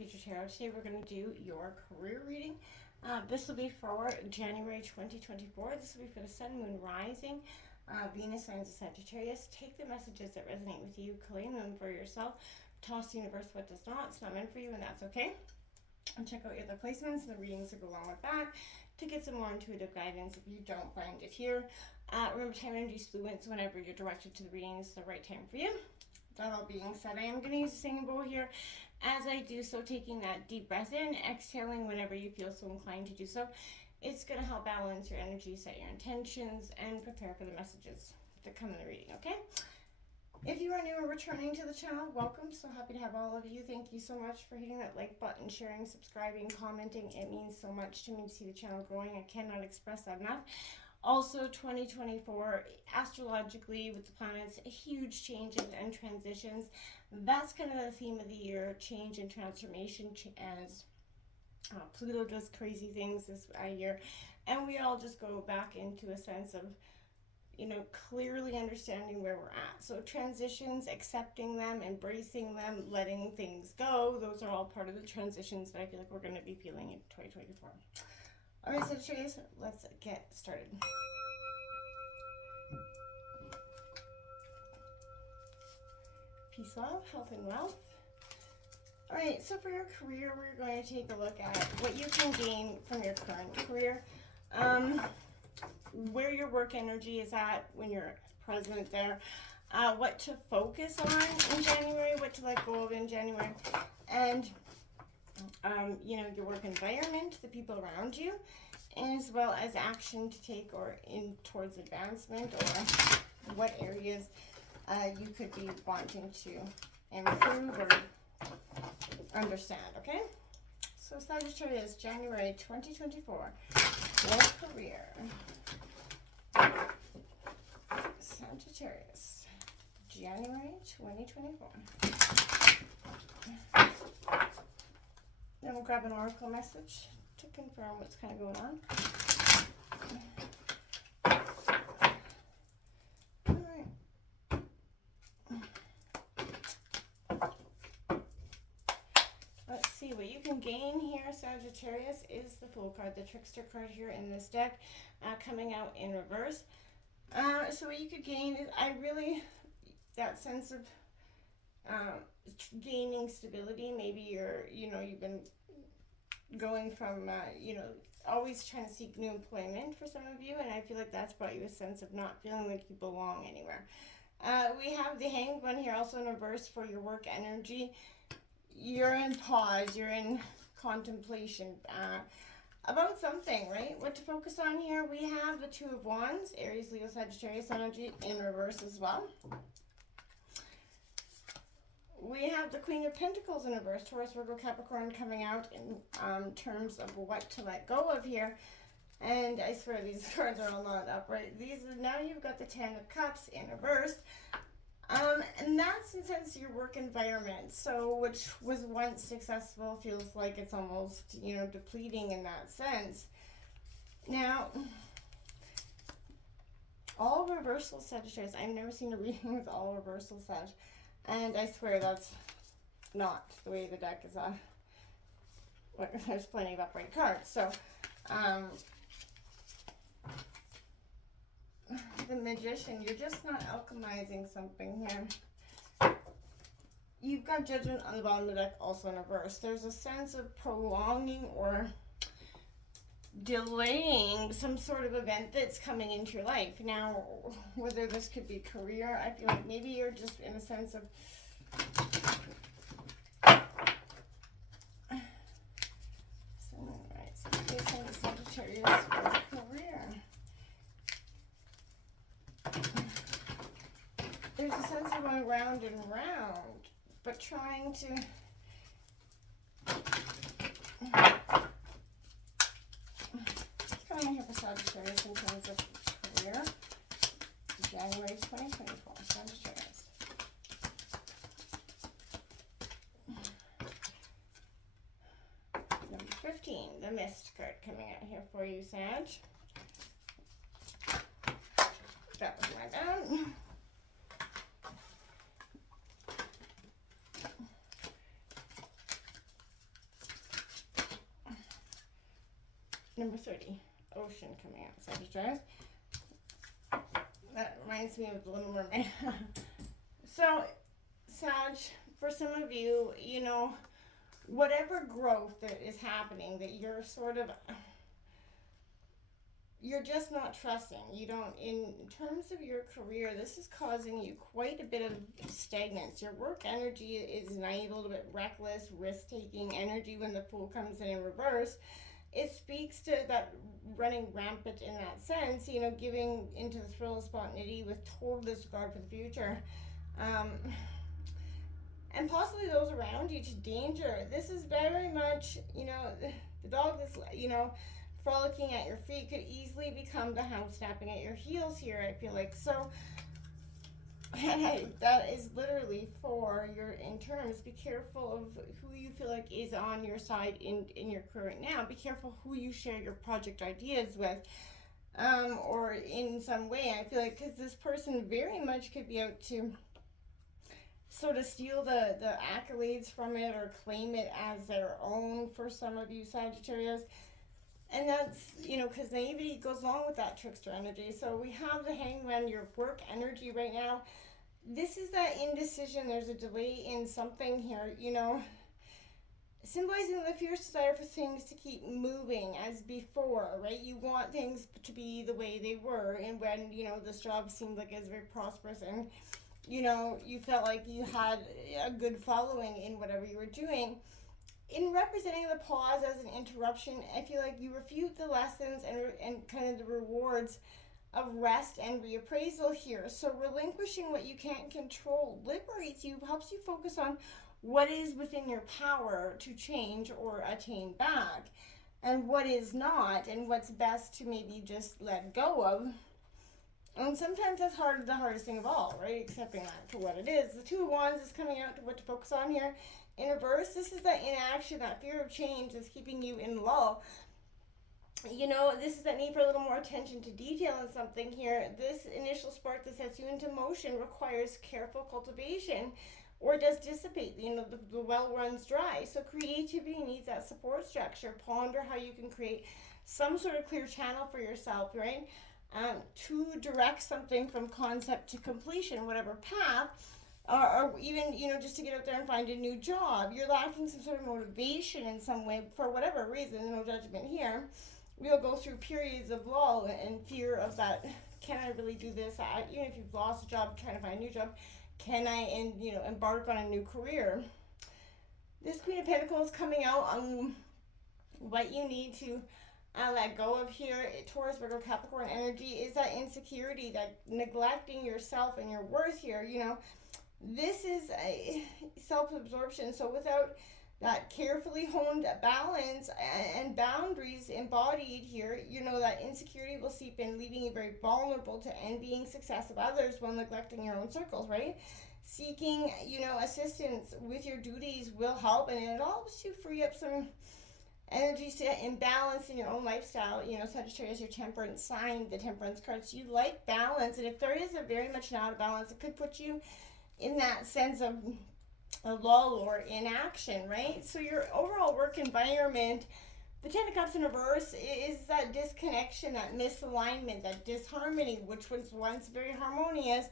Future Tarot. Today we're going to do your career reading. This will be for January 2024. This will be for the Sun, Moon, Rising, Venus, signs of Sagittarius. Take the messages that resonate with you, claim them for yourself. Toss the universe what does not. It's not meant for you, and that's okay. And check out your other placements and the readings that go along with that to get some more intuitive guidance if you don't find it here. Remember, time and energy is fluent, so whenever you're directed to the reading, it's the right time for you. That all being said, I am going to use the singing bowl here as I do so, taking that deep breath in, exhaling whenever you feel so inclined to do so. It's going to help balance your energy, set your intentions, and prepare for the messages that come in the reading, okay? If you are new or returning to the channel, welcome. So happy to have all of you. Thank you so much for hitting that like button, sharing, subscribing, commenting. It means so much to me to see the channel growing. I cannot express that enough. Also, 2024, astrologically, with the planets, huge changes and transitions. That's kind of the theme of the year, change and transformation, as Pluto does crazy things this year. And we all just go back into a sense of, clearly understanding where we're at. So transitions, accepting them, embracing them, letting things go, those are all part of the transitions that I feel like we're going to be feeling in 2024. All right, Sagittarius, let's get started. Peace, love, health, and wealth. All right, so for your career, we're going to take a look at what you can gain from your current career. Where your work energy is at when you're present there. What to focus on in January, what to let go of in January. And your work environment, the people around you, as well as action to take or in towards advancement, or what areas you could be wanting to improve or understand, okay? So Sagittarius, January 2024, your career. Sagittarius, January 2024. Then we'll grab an oracle message to confirm what's kind of going on. All right. Let's see what you can gain here. Sagittarius is the Fool card, the trickster card here in this deck, coming out in reverse. So what you could gain is, that sense of gaining stability. Maybe you've been going from, always trying to seek new employment for some of you, and I feel like that's brought you a sense of not feeling like you belong anywhere. We have the Hanged One here also in reverse for your work energy. You're in pause, you're in contemplation about something, right? What to focus on here? We have the Two of Wands, Aries, Leo, Sagittarius energy in reverse as well. We have the Queen of Pentacles in reverse, Taurus, Virgo, Capricorn, coming out in terms of what to let go of here. And I swear these cards are all not upright. Now you've got the Ten of Cups in reverse. And that's in sense your work environment. So which was once successful feels like it's almost, depleting in that sense. Now, all reversal Sagittarius. I've never seen a reading with all reversal Sag. And I swear that's not the way the deck is there's plenty of upright cards. So, the Magician, you're just not alchemizing something here. You've got Judgment on the bottom of the deck also in reverse. There's a sense of prolonging or delaying some sort of event that's coming into your life. Now, whether this could be career, I feel like maybe you're just in a sense of Sagittarius for career. There's a sense of going round and round, but trying to coming in here for Sagittarius in terms of career. January 2024, Sagittarius. Number 15, the Mist card coming out here for you, Sag. That was my bad. Number 30, ocean coming out, Sagittarius. That reminds me of the Little Mermaid. So, Sag, for some of you, you know, whatever growth that is happening, that you're sort of, you're just not trusting. You don't, in terms of your career, this is causing you quite a bit of stagnance. Your work energy is naive, a little bit reckless, risk-taking energy when the Fool comes in reverse. It speaks to that running rampant in that sense, you know, giving into the thrill of spontaneity with total disregard for the future. And possibly those around you to danger. This is very much, you know, the dog that's, you know, frolicking at your feet could easily become the hound snapping at your heels here, I feel like. So, that is literally for your in terms. Be careful of who you feel like is on your side in your career right now. Be careful who you share your project ideas with. Or in some way, I feel like, because this person very much could be out to sort of steal the accolades from it or claim it as their own for some of you Sagittarius. And that's, you know, because naivety goes along with that trickster energy. So we have the Hangman, your work energy right now. This is that indecision. There's a delay in something here, you know, symbolizing the fierce desire for things to keep moving as before, right? You want things to be the way they were. And when, you know, this job seemed like it was very prosperous and, you know, you felt like you had a good following in whatever you were doing. In representing the pause as an interruption, I feel like you refute the lessons and kind of the rewards of rest and reappraisal here. So relinquishing what you can't control liberates you, helps you focus on what is within your power to change or attain back, and what is not, and what's best to maybe just let go of. And sometimes that's the hardest thing of all, right? Accepting that for what it is. The Two of Wands is coming out to what to focus on here. In reverse, this is that inaction, that fear of change is keeping you in lull. You know, this is that need for a little more attention to detail in something here. This initial spark that sets you into motion requires careful cultivation or does dissipate. You know, the well runs dry. So creativity needs that support structure. Ponder how you can create some sort of clear channel for yourself, right? To direct something from concept to completion, whatever path. Or even, you know, just to get out there and find a new job. You're lacking some sort of motivation in some way for whatever reason, no judgment here. We'll go through periods of lull and fear of that, can I really do this? Even if you've lost a job, trying to find a new job, can I, you know, embark on a new career? This Queen of Pentacles coming out on what you need to let go of here. Taurus, Virgo, Capricorn energy is that insecurity, that neglecting yourself and your worth here, you know. This is a self-absorption. So without that carefully honed balance and boundaries embodied here, you know, that insecurity will seep in, leaving you very vulnerable to envying success of others while neglecting your own circles, right? Seeking, you know, assistance with your duties will help, and it helps you free up some energies to imbalance in your own lifestyle. You know, Sagittarius, your temperance sign, the temperance cards, you like balance, and if there is a very much not a balance, it could put you in that sense of a lull or inaction, right? So your overall work environment, the Ten of Cups in reverse is that disconnection, that misalignment, that disharmony, which was once very harmonious,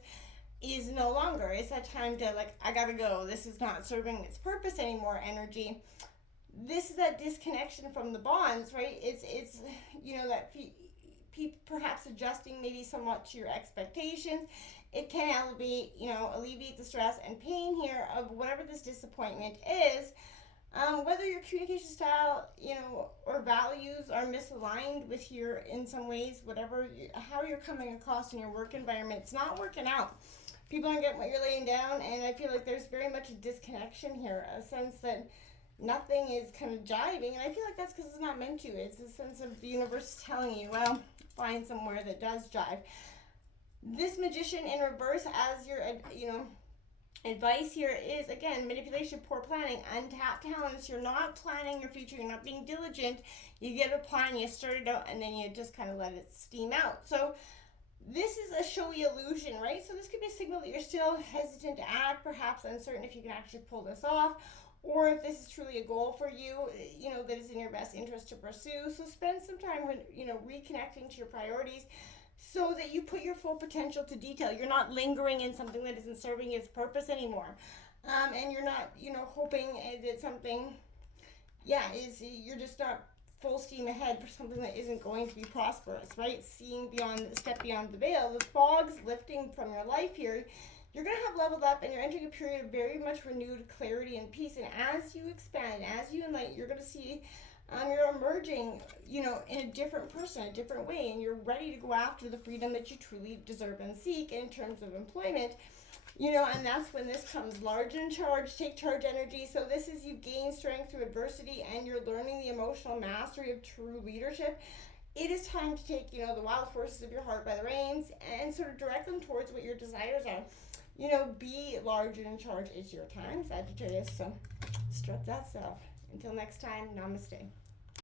is no longer. It's that time to, like, I gotta go. This is not serving its purpose anymore energy. This is that disconnection from the bonds, right? It's you know, that perhaps adjusting maybe somewhat to your expectations. It can alleviate the stress and pain here of whatever this disappointment is. Whether your communication style, you know, or values are misaligned with your, in some ways, how you're coming across in your work environment, it's not working out. People aren't getting what you're laying down, and I feel like there's very much a disconnection here, a sense that nothing is kind of jiving, and I feel like that's because it's not meant to. It's a sense of the universe telling you, well, find somewhere that does jive. This Magician in reverse, as your, you know, advice here is, again, manipulation, poor planning, untapped talents. You're not planning your future. You're not being diligent. You get a plan, you start it out, and then you just kind of let it steam out. So this is a showy illusion, right? So this could be a signal that you're still hesitant to act, perhaps uncertain if you can actually pull this off, or if this is truly a goal for you, that is in your best interest to pursue. So spend some time when, reconnecting to your priorities so that you put your full potential to detail. You're not lingering in something that isn't serving its purpose anymore. And you're not, hoping that something, you're just not full steam ahead for something that isn't going to be prosperous, right? Seeing step beyond the veil. The fog's lifting from your life here. You're going to have leveled up and you're entering a period of very much renewed clarity and peace. And as you expand, as you enlighten, you're going to see you're emerging, in a different person, a different way, and you're ready to go after the freedom that you truly deserve and seek in terms of employment. And that's when this comes large in charge, take charge energy. So this is you gain strength through adversity and you're learning the emotional mastery of true leadership. It is time to take, the wild forces of your heart by the reins and sort of direct them towards what your desires are. Be large and in charge. It's your time, Sagittarius. So strut that self. Until next time, namaste.